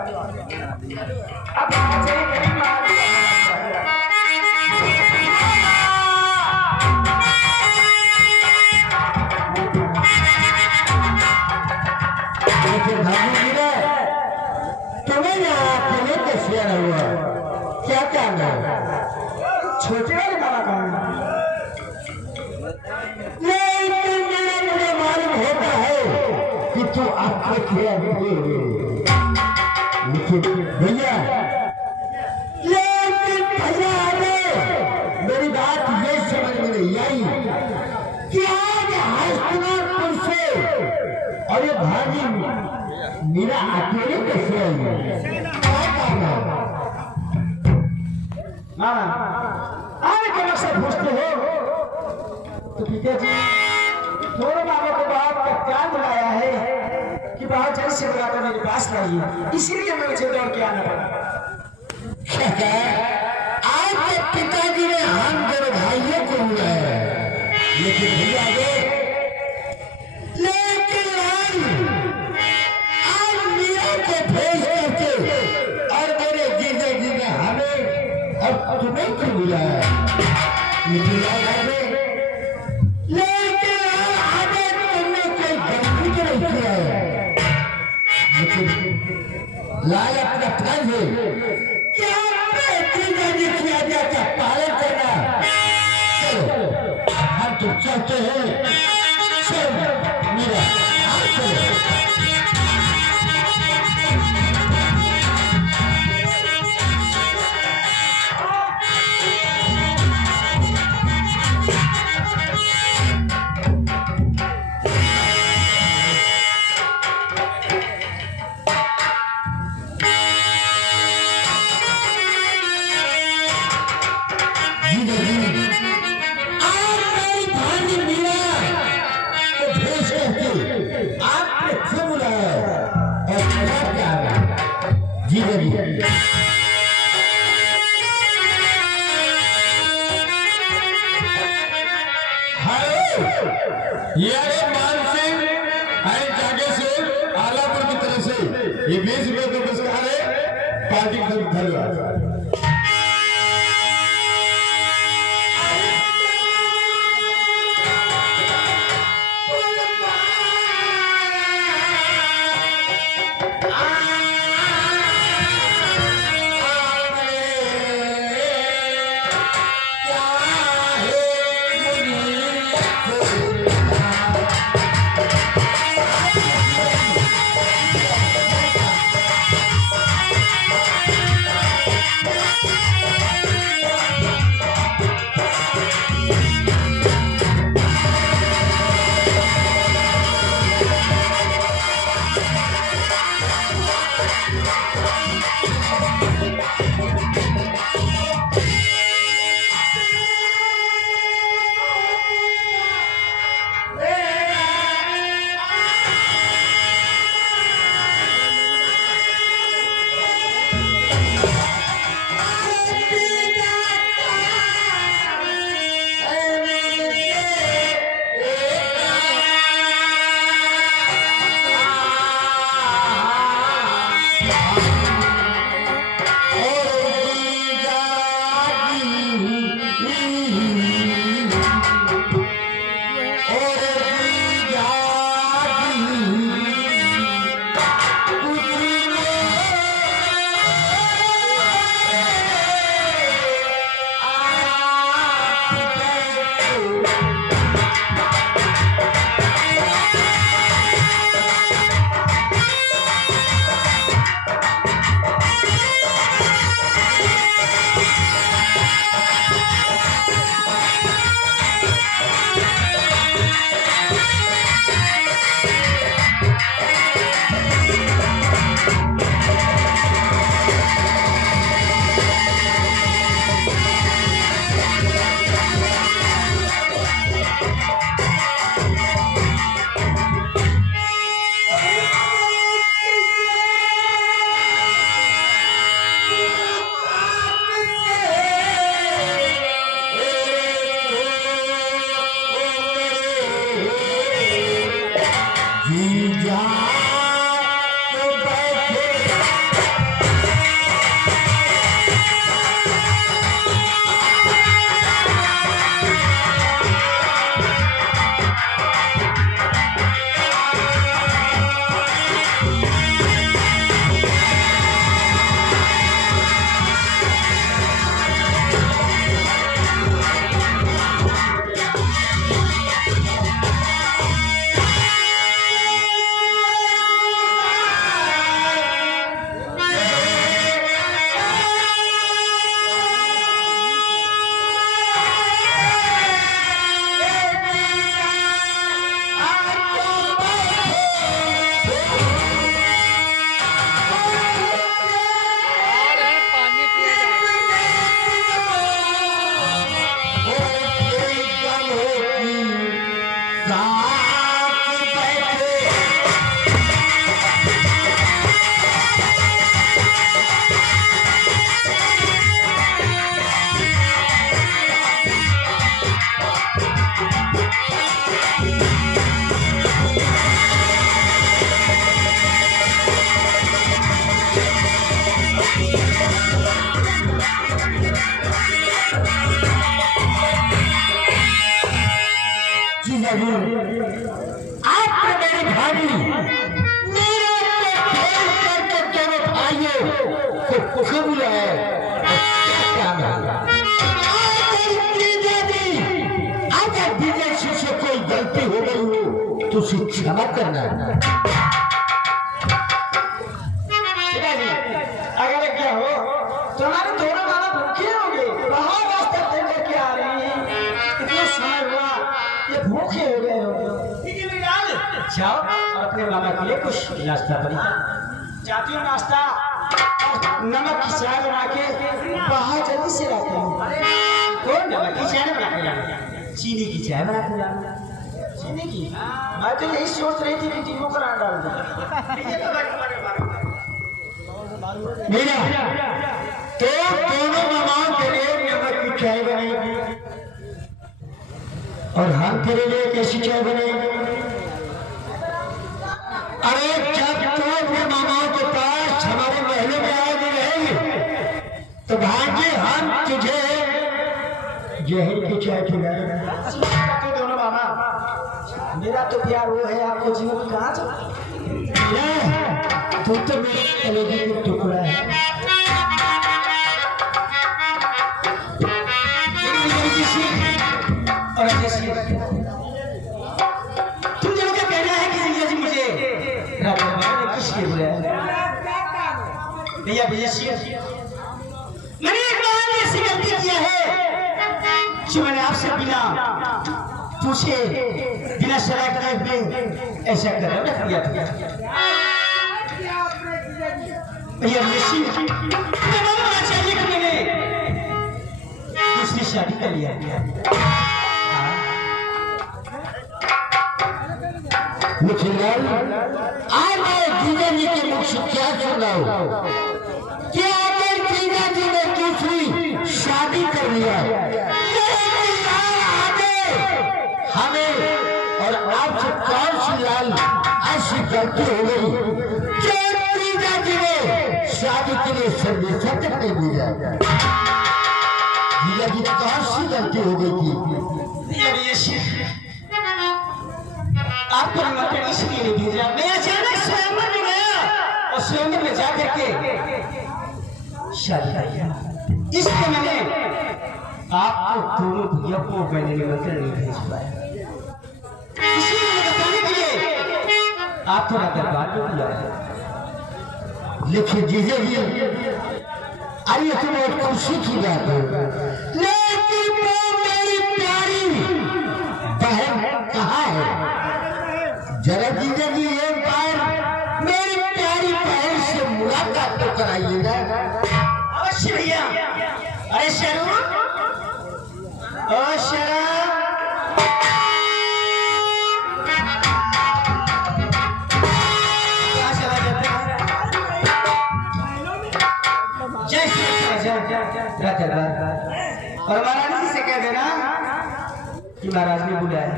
अब मुझे कहीं मार तुम्हें यहाँ अकेले कैसे आना हुआ? क्या काम है? छोटे वाले बाबा का लेकिन मुझे मालूम होता है कि तू आपको खेला भैया, लेकिन भैया मेरी बात ये समझ में नहीं आई कि आज हस्तनापुर से और ये भागी मेरा अकेले कैसे आई? क्या काम है? आने से पूछते हो तो ठीक है जी, दोनों बाबा को बाप का क्या बुलाया है कि बहुत जल्द से बुलाकर मेरे पास लाइए, इसीलिए मुझे दौड़ के आना पड़ा। आज तक पिताजी ने हम दोनों भाइयों को बुलाया, लेकिन भैया आज मीरा को भेज करके और मेरे जीजे जी ने हमें और तुम्हें क्यों बुलाया? लेकिन आगे तुमने कोई गलती तो नहीं किया है, लेकिन लाल अपना फर्ज है क्या जीजा जी की आज्ञा का पालन करना। चलो हम तो चलते हैं, चलो मीरा आप चलो। ये मानसिंह जागेश्वर आलापुर की तरफ से ये 20 रुपए का पुरस्कार है, पार्टी का धन्यवाद। Yeah. को क्यों बुलाया है? क्या काम है? अगर विजय से कोई गलती हो गई हो तो उसे क्षमा करना है। अगर क्या हो तुम्हारे दोनों मामा भूखे होंगे, बहुत रास्ता तय करके आ रही हैं, इतना समय हुआ ये भूखे हो गए हो। जाओ और अपने मामा के लिए कुछ नाश्ता बना जाती हूँ, नाश्ता नमक की चाय बना के बहुत जल्दी से लाते हूँ। कौन नमक की चाय बना के लाना? चीनी की चाय बना के लाना। चीनी की? मैं तो यही सोच रही थी कि तीनों का नाम डाल दूं। मीरा, तो दोनों मामाओं के लिए नमक की चाय बनेगी और हम तेरे लिए कैसी चाय बनेगी? अरे जब तो अपने मामाओं के पास हमारे महलों में आगे रहेंगे तो भाग्य हम तुझे जहर की चाय खिलाएंगे। दोनों मामा, मेरा तो प्यार वो है, आपको जीवन कहाँ तू तो मेरे कलेजे का टुकड़ा है। और तुम लोगों का कहना है कि जिंदगी मुझे किस लिए बुलाया? भैया मैंने एक बार ऐसी गलती किया है कि मैंने आपसे बिना पूछे बिना शराब करे हुए ऐसा कदम रख दिया था। भैया चाहिए कि मैंने दूसरी शादी कर लिया। मुखियाल, आज मैं जीजा जी के मुख से क्या सुनाऊं कि अगर जीजा जी ने दूसरी शादी कर लिया, हमें और आपसे कौन सी लाल ऐसी गलती हो गई कि जीजा जी ने शादी के लिए संदेशा तक नहीं भेजा? जीजा जी कौन सी गलती हो गई थी? आपको निमंत्रण इसलिए नहीं भेजा, मैं अचानक स्वयंवर में गया और स्वयंवर में जाकर के शादी किया। इसलिए मैंने आपको दोनों भैया को मैंने निमंत्रण नहीं भेज पाया। इसलिए मैंने बताने के लिए आप थोड़ा दरबार में बुलाया। लेकिन जीजा जी, अरे तो बहुत खुशी की बात है, लेकिन मेरी प्यारी बहन कहाँ है? जरा जीजा जी एक बार मेरी प्यारी बहन से मुलाकात तो कराइएगा। अवश्य भैया। अरे शरू, ओ शरा, कहाँ चला जाता है? जय श्री कृष्ण। और महाराज जी से कह देना कि महाराज ने बुलाया,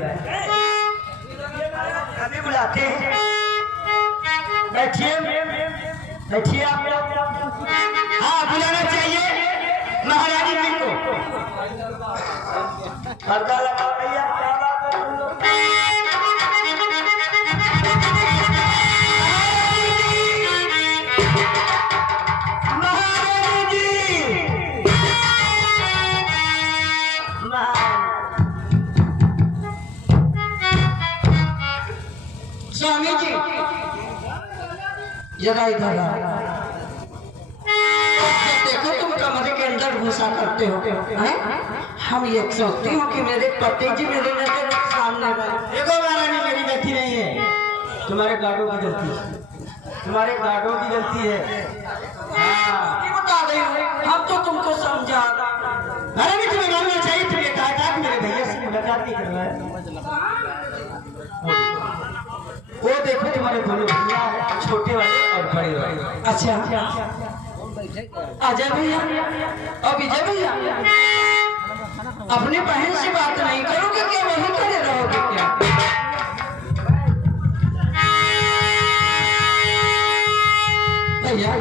अभी बुलाते हैं। बैठिए बैठिए आप। हाँ, बुलाना चाहिए महारानी जी को। पर्दा लगाओ भैया, क्या बात है? महारानी जी, स्वामी जी जरा इधर देखो, तुम कमरे के अंदर घुसा करते हो हैं? हम ये सोचती हूँ कि मेरे पति जी मेरे नजर के सामने गए। देखो महारानी, मेरी गलती नहीं है, तुम्हारे गार्डों की गलती है, तुम्हारे गार्डों की गलती है। हाँ, बता रही हूँ, हम तो तुमको समझा। अरे भी तुम्हें मानना चाहिए, तुम्हें कहा था कि मेरे भैया से मुलाकात नहीं करना है। वो देखो तुम्हारे दोनों भैया, छोटे वाले और बड़े वाले। अच्छा, अजय भैया और विजय भैया, अपने बहन से बात नहीं करोगे क्या? वही खड़े रहोगे क्या? भैया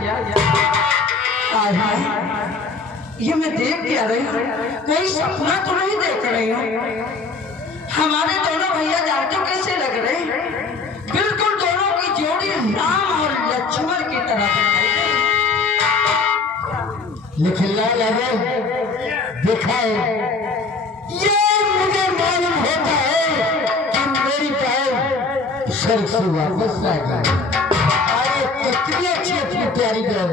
ये मैं देख क्या रही हूँ? कोई सपना तो नहीं देख रही हूँ? हमारे दोनों भैया जानते हो कैसे लग रहे हैं? बिल्कुल दोनों की जोड़ी राम और लक्ष्मण की तरह दिखाई दे रही। लेकिन लाल अगर देखा है, ये मुझे मालूम होता है कि मेरी बहन स्वर्ग से वापस आ गई। अरे कितनी अच्छी अपनी प्यारी बहन।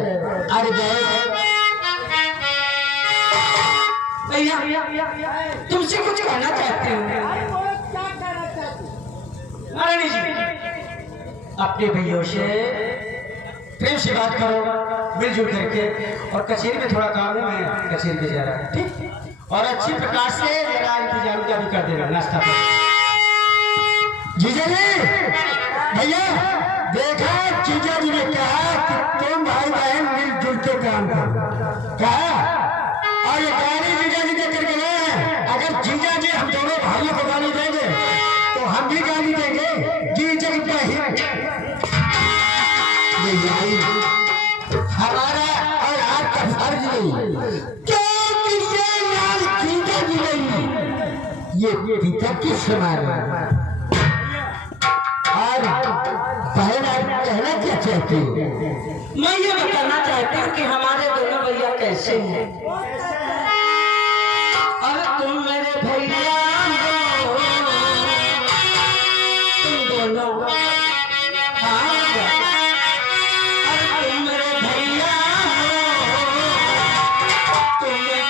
अरे बहन भैया तुमसे कुछ कहना चाहते हो? महारानी जी अपने भैयों से प्रेम से बात करो मिलजुल करके। और कचेरी में थोड़ा काम है, मैं कचेरी में जा रहा हूँ, ठीक? और अच्छी प्रकार से जरा इंतजाम क्या भी कर देगा नाश्ता पर। जीजा जी, भैया देखा जीजा जी ने कहा कि तुम भाई बहन मिलजुल के काम करो, कहा। और ये गाली जीजा जी के करके गए हैं। अगर जीजा जी हम दोनों भाइयों को गाली देंगे तो हम भी गाली देंगे। जीजा की हमारा और आपका फर्ज नहीं, क्योंकि ये लाल जीजा जी नहीं, ये पिता की समान है। और बहन आप कहना क्या चाहती हो? मैं ये बताना चाहती हूँ कि हमारे दोनों भैया कैसे हैं। और तुम मेरे भैया हो, तुम दोनों हाँ, और तुम मेरे भैया हो, तुम मेरे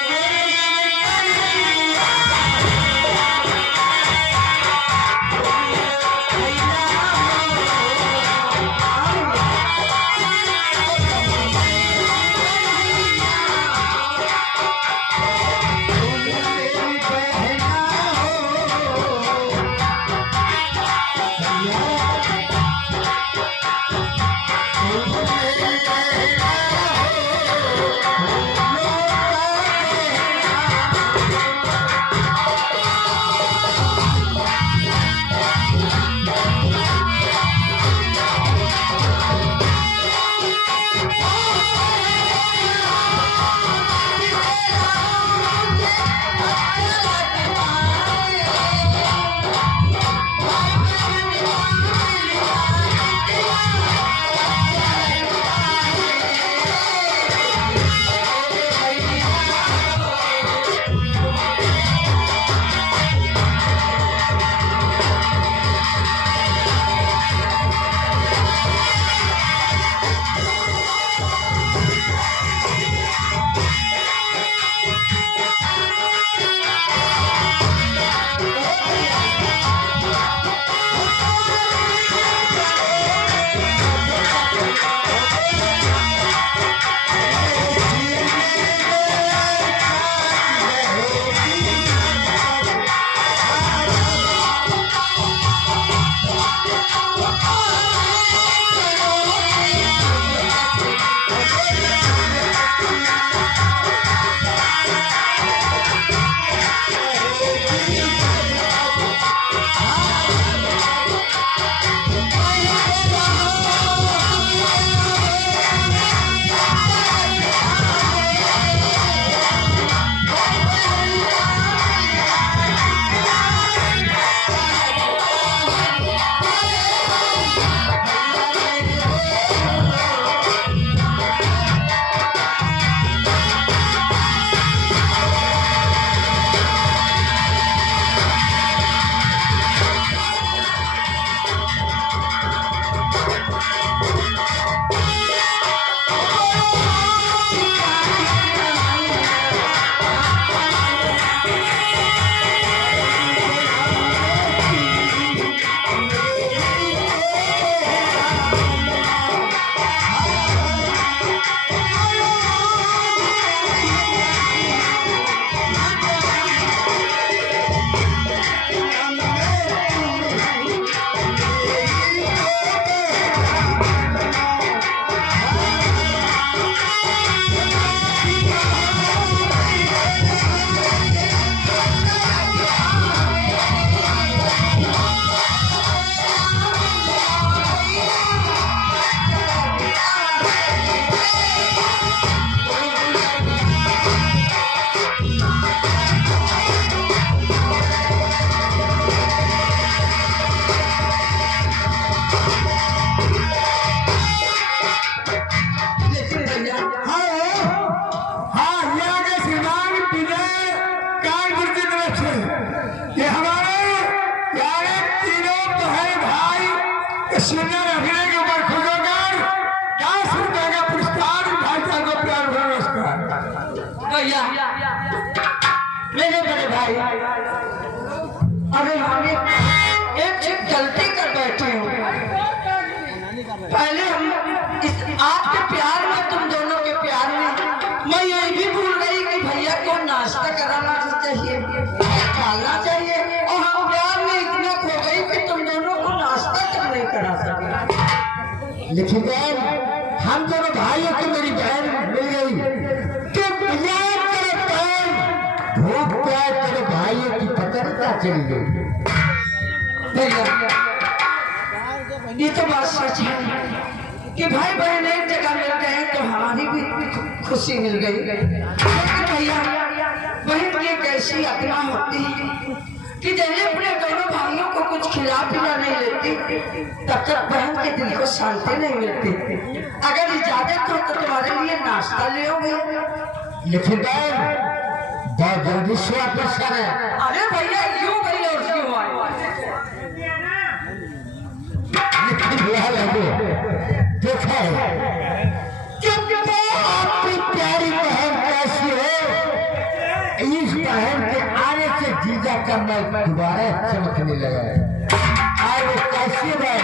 मेरे बड़े भाई, अगर हम एक गलती कर बैठे हो, पहले हम आपके प्यार में, तुम दोनों के प्यार में मैं ये भी भूल गई कि भैया को नाश्ता कराना चाहिए, खाना चाहिए, और हम प्यार में इतना खो गई कि तुम दोनों को नाश्ता तक नहीं करा सके। लेकिन हम दोनों भाइयों की मेरी बहन मिल गई तो भूख प्यार तेरे भाइयों की पकड़ता चली गई। भैया ये तो बात सच है कि भाई बहन एक जगह मिल गए तो हमारी भी खुशी मिल गई। लेकिन भैया बहन की कैसी आत्मा होती है कि जैसे अपने दोनों भाइयों को कुछ खिला पिला नहीं लेती तब तक बहन के दिल को शांति नहीं मिलती। अगर इजाजत हो तो तुम्हारे लिए नाश्ता ले आओगे। लेकिन बहुत जल्दी से वापस आना। अरे भैया यूं गई और क्यों आए? देखा आपकी प्यारी बहन कैसी है, इस बहन के आने से जीजा का मैं दोबारा चमकने लगा है। आज वो कैसी बहन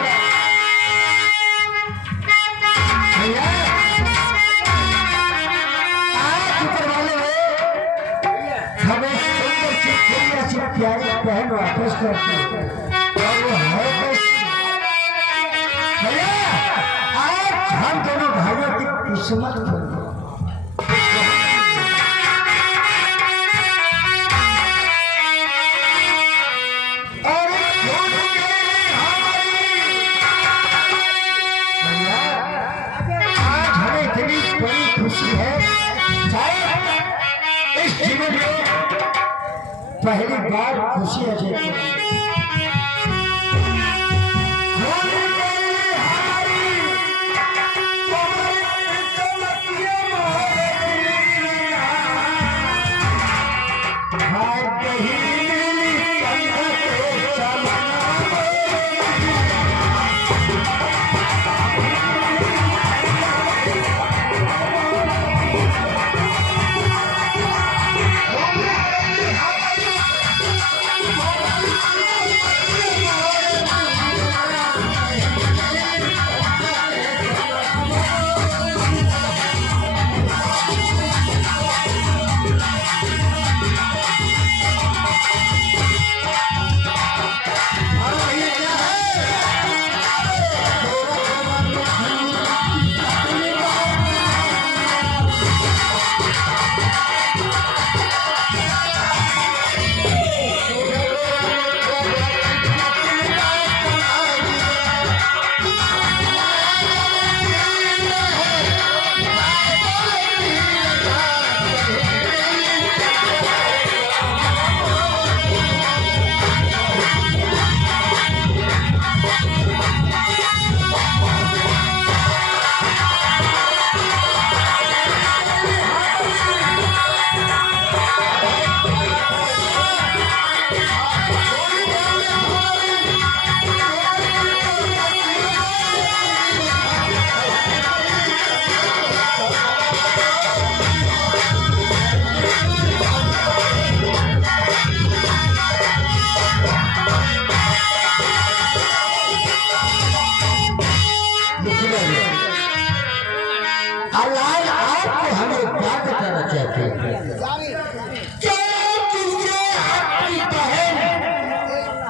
हमें सुंदर सी प्यारी बहन वापस करते हैं और वो है आज हम दोनों भाइयों की किस्मत आज हमें इतनी बड़ी खुशी है, शायद इस जीवन में पहली बार खुशी है।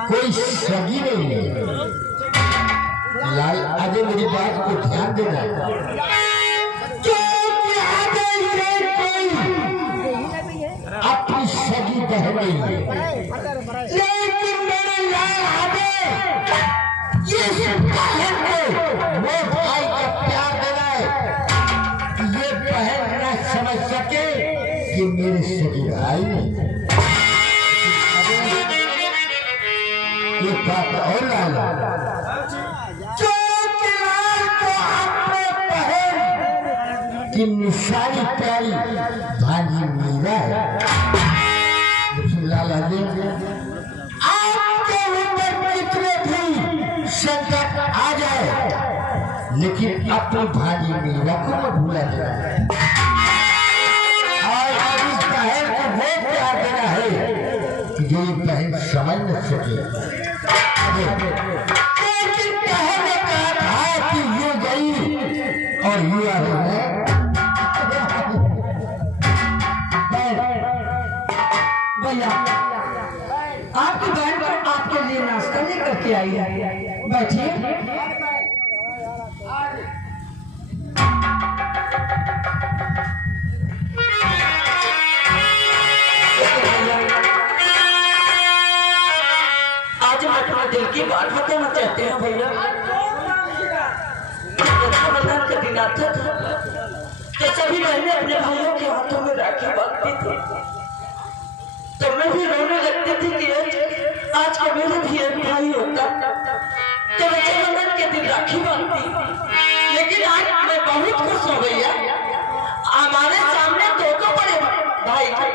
कोई सगी नहीं है लाल, आगे मेरी बात को ध्यान देना। अपनी सगी बहन नहीं है, लेकिन मेरे लाल आगे ये बहन को वो भाई का प्यार देना है, ये बहन न समझ सके कि मेरे सगी भाई नहीं। एक बात और लाल, जो लाल को अपने बहन की निशानी प्यारी भांजी मीरा है, लेकिन लाला जी आपके ऊपर कितने भी संकट आ जाए, लेकिन अपनी भांजी मीरा को मत भूला जाए। और इस बहन को वो प्यार देना है कि जो ये बहन समझ न सके। लेकिन कहने का था कि यू गई और यू आ रही है। भैया आपकी बहन आपके लिए नाश्ता लेकर के आई है, बैठिए। आज हम अपना दिल की बात बताना चाहते हैं भैया। रक्षाबंधन का दिन आता था तो सभी बहनें अपने भाइयों के हाथों में राखी बांधती थी, तो मैं भी रोने लगती थी कि आज का मेरा भी एक भाई होता तो रक्षाबंधन के दिन राखी बांधती। लेकिन आज मैं बहुत खुश हो भैया, हमारे सामने दो बड़े भाई थे।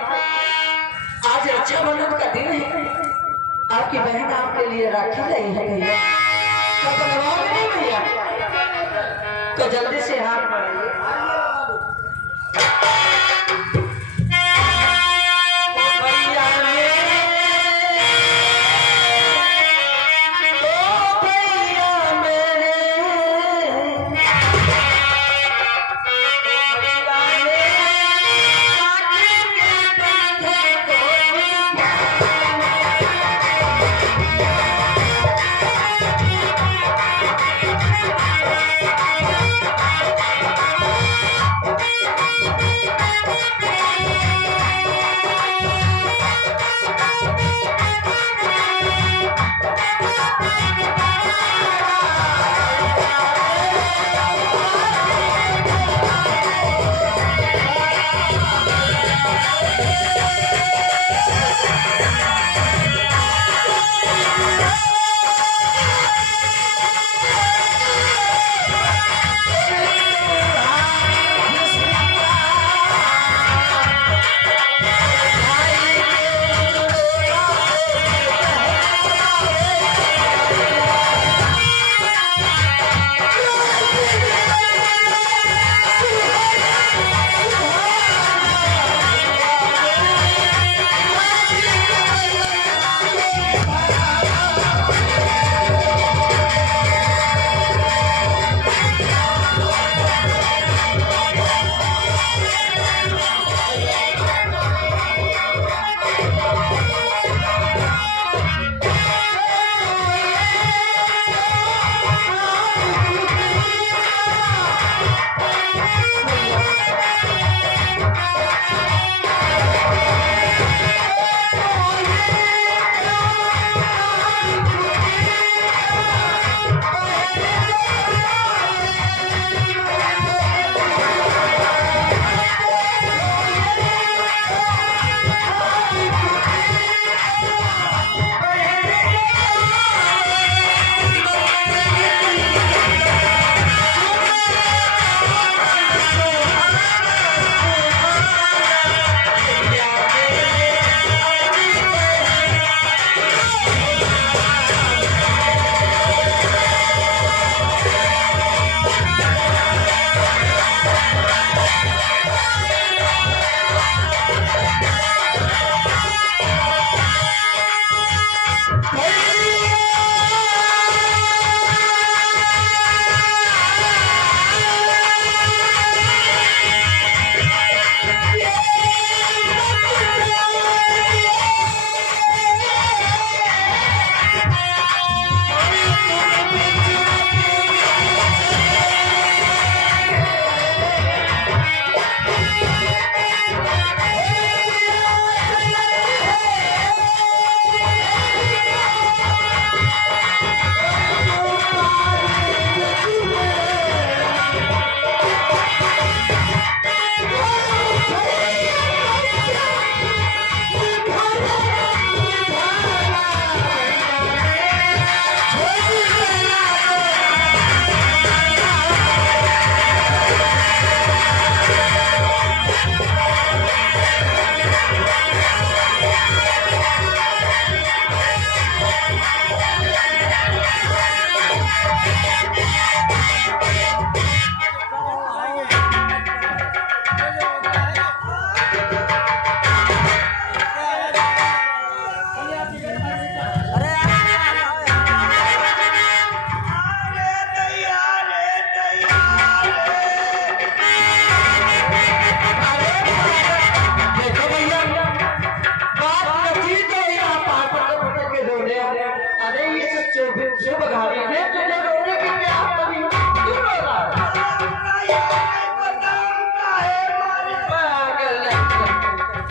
आज रक्षाबंधन का दिन है, आपकी बहन आपके लिए राखी लाई है भैया, तो बनवाओगे नहीं भैया? तो जल्दी से हाथ बढ़ाइए।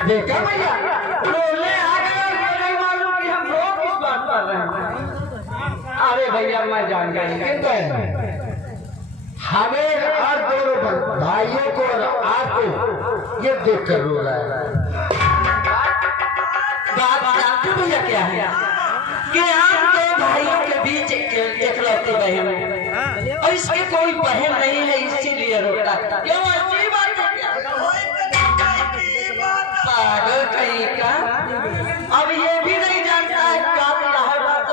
देखा भैया बोलने आ गए और ये नहीं मालूम कि हम लोग किस बात कर रहे हैं। अरे भैया मैं जान गया हमें और दोनों भाइयों को और आपको ये देख कर रो रहा है। बात जानते भैया क्या है कि हम दो भाइयों के बीच एकलौती बहन है और इसके कोई बहन नहीं है, इसीलिए रोता है। क्यों अच्छी बात है क्या? पागल कहीं का। अब ये भी नहीं जानता है क्या है बात।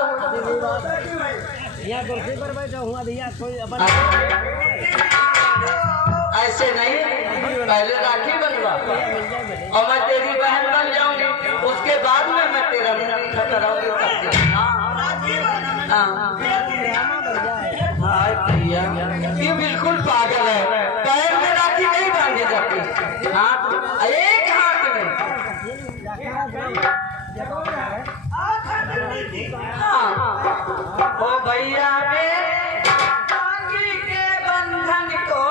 ऐसे नहीं, पहले राखी बनवा और मैं तेरी बहन बन जाऊंगी, उसके बाद में मैं तेरा मुंह मीठा कराऊंगी। हाय भैया ये बिल्कुल पागल है, पैर में राखी नहीं बांधी जाती, हाथ एक हाथ में। हाँ ओ भैया राखी के बंधन को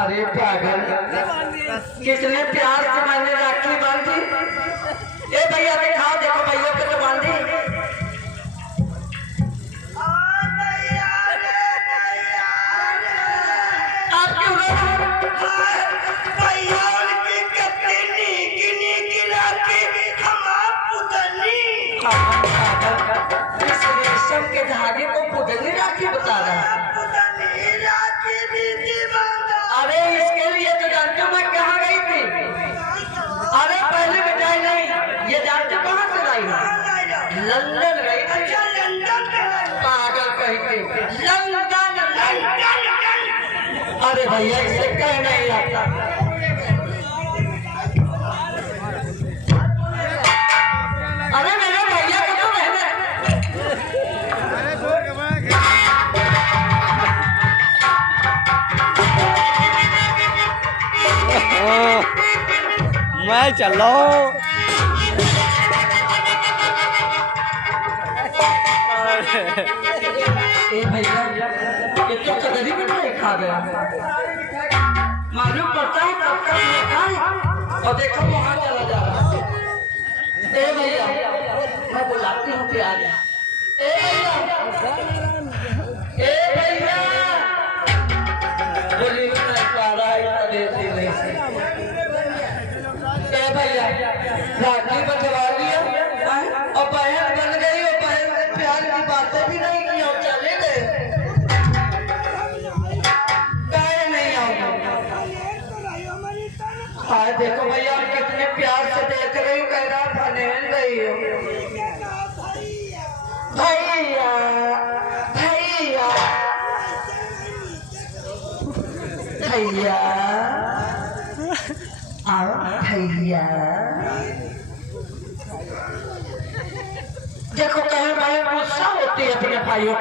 अरे पागल कितने प्यार से मैंने राखी बांधी। ए भैया दिखाओ, देखो भैया के तो बांधी। आप क्यों रो भैया उनकी कितनी गिनी राखी इस रेशम के धागे को पुदनी राखी बता रहा है। अरे इसके लिए तो जानते हो मैं कहाँ गई थी? अरे पहले मिठाई नहीं, ये जानते कहाँ से लाई है? लंदन गई थी। पागल कहीं थी, लंदन। अरे भैया इसे कह नहीं आता। अरे मेरे भैया को तो रहने मैं चलो। ए भैया ये तो कदरी मिठाई खा गया, मालूम पड़ता है कब का खाए और देखो वहां चला जा रहा है। ए भैया मैं बुलाती हूँ प्यार। ए भैया बोली नहीं पा रहा है, देती नहीं। ए भैया राखी बंधवा लिया और बहन बन गई और बहन से प्यार की बातें भी नहीं की और चले गए। काहे नहीं आओगे? हाँ देखो भैया कितने प्यार से देख रही हूँ, कह रहा बहन गई हो। भैया भैया भैया आओ भैया। देखो कहीं बहन गुस्सा होती है अपने भाइयों